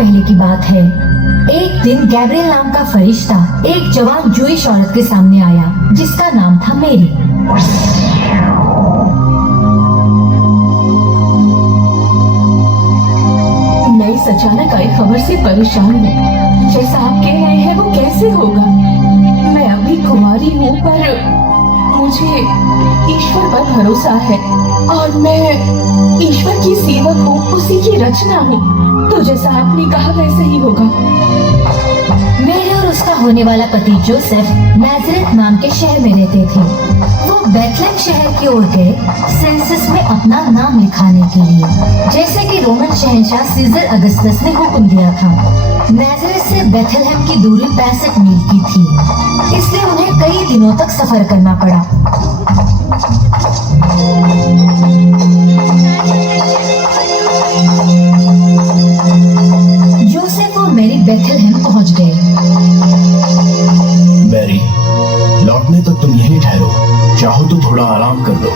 पहले की बात है। एक दिन गैब्रियल नाम का फरिश्ता एक जवान जूइश औरत के सामने आया जिसका नाम था मेरी। मैं इस अचानक आई खबर से परेशान हूँ। जैसा आप कह रहे हैं वो कैसे होगा? मैं अभी कुंवारी हूँ पर मुझे ईश्वर पर भरोसा है और मैं ईश्वर की सेवक हूँ, उसी की रचना हूँ। तो जैसा आपने कहा वैसे ही होगा। मेरे और उसका होने वाला पति जोसेफ नाज़रेथ नाम के शहर में रहते थे। वो बेथलेहम शहर की ओर गए सेंसस में अपना नाम लिखाने के लिए, जैसे कि रोमन शहंशाह सीजर अगस्टस ने हुक्म दिया था। नाज़रेथ से बेथलेहम की दूरी 65 मील की थी, इसलिए उन्हें कई दिनों तक सफर करना पड़ा। जोसेफ और मैरी बेथलेहम पहुंच गए। मैरी, लौटने तक तुम यहीं ठहरो, चाहो तो थोड़ा आराम कर लो।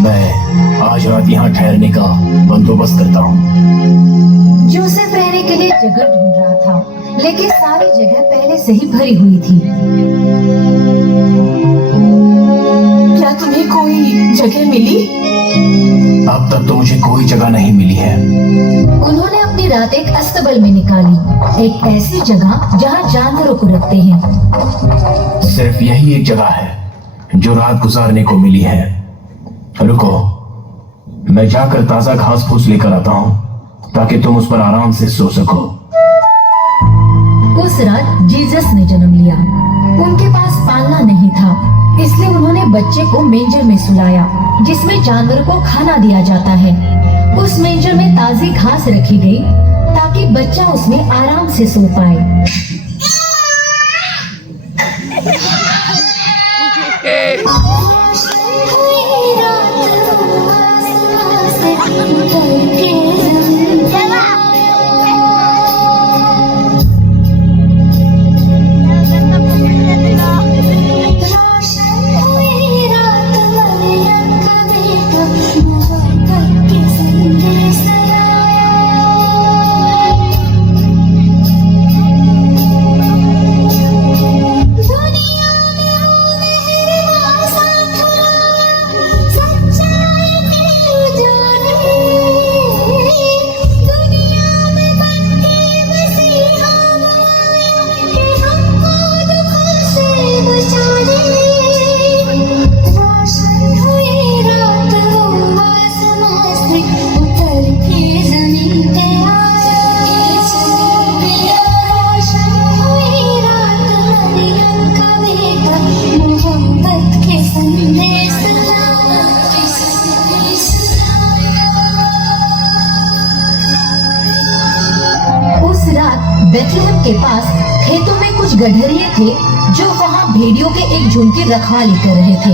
मैं आज रात यहाँ ठहरने का बंदोबस्त करता हूँ। जोसेफ रहने के लिए जगह ढूंढ रहा था, लेकिन सारी जगह पहले से ही भरी हुई थी। क्या तुम्हें कोई जगह मिली? अब तक तो मुझे कोई जगह नहीं मिली है। उन्होंने अपनी रात एक अस्तबल में निकाली, एक ऐसी जगह जहाँ जानवरों को रखते हैं। सिर्फ यही एक जगह है जो रात गुजारने को मिली है। रुको, मैं जाकर ताजा घास फूस लेकर आता हूँ ताकि तुम उस पर आराम से सो सको। उस रात जीसस ने जन्म लिया। उनके पास पालना नहीं था, इसलिए उन्होंने बच्चे को मेंजर में सुलाया, जिसमें जानवरों को खाना दिया जाता है। उस मेंजर में ताजी घास रखी गई ताकि बच्चा उसमें आराम से सो पाए। बेथलेहम के पास खेतों में कुछ गधेरिए थे जो वहाँ भेड़ियों के एक झुंड की रखवाली कर रहे थे।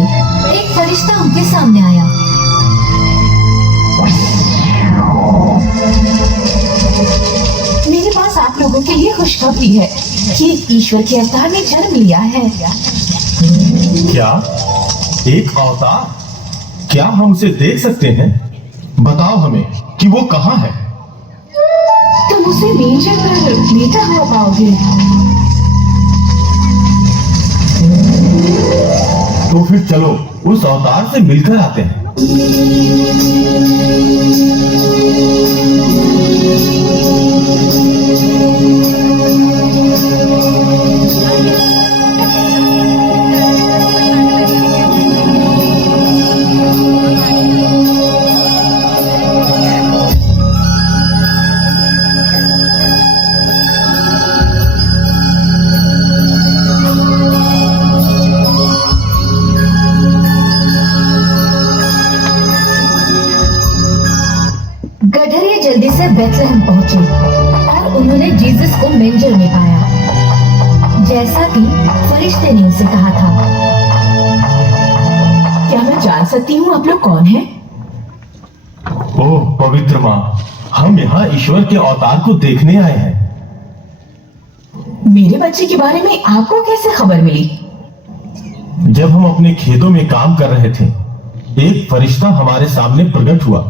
एक फरिश्ता उनके सामने आया। मेरे पास आप लोगों के लिए खुशखबरी है कि ईश्वर के अवतार ने जन्म लिया है। क्या? एक अवतार? क्या हम उसे देख सकते हैं? बताओ हमें कि वो कहाँ है। तुम उसे मेंजर पर लेटा हुआ पाओगे। तो फिर चलो उस अवतार से मिलकर आते हैं। जल्दी से बेथलेहम पहुंचे और उन्होंने जीसस को मेंजर में पाया, जैसा कि फरिश्ते ने उसे कहा था। क्या मैं जान सकती हूँ आप लोग कौन हैं? ओह पवित्र माँ, हम यहाँ ईश्वर के अवतार को देखने आए हैं। मेरे बच्चे के बारे में आपको कैसे खबर मिली? जब हम अपने खेतों में काम कर रहे थे, एक फरिश्ता हमारे सामने प्रकट हुआ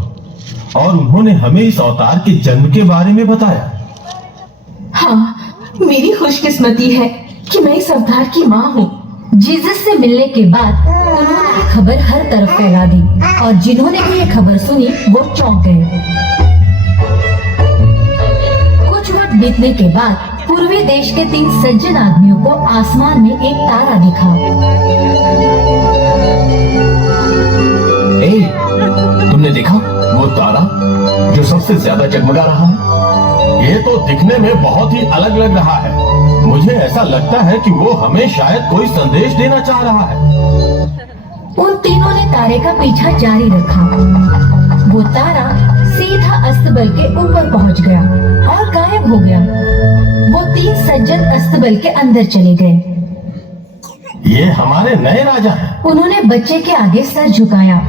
और उन्होंने हमें इस अवतार के जन्म के बारे में बताया। हाँ, मेरी खुशकिस्मती है कि मैं इस अवतार की माँ हूँ। जीसस से मिलने के बाद उन्होंने ये खबर हर तरफ फैला दी और जिन्होंने भी ये खबर सुनी वो चौंक गए। कुछ वक्त बीतने के बाद पूर्वी देश के 3 सज्जन आदमियों को आसमान में एक तारा दिखा। ए, तुमने देखा वो तारा जो सबसे ज्यादा जगमगा रहा है? ये तो दिखने में बहुत ही अलग लग रहा है। मुझे ऐसा लगता है कि वो हमें शायद कोई संदेश देना चाह रहा है। उन तीनों ने तारे का पीछा जारी रखा। वो तारा सीधा अस्तबल के ऊपर पहुंच गया और गायब हो गया। वो 3 सज्जन अस्तबल के अंदर चले गए। ये हमारे नए राजा हैं। उन्होंने बच्चे के आगे सर झुकाया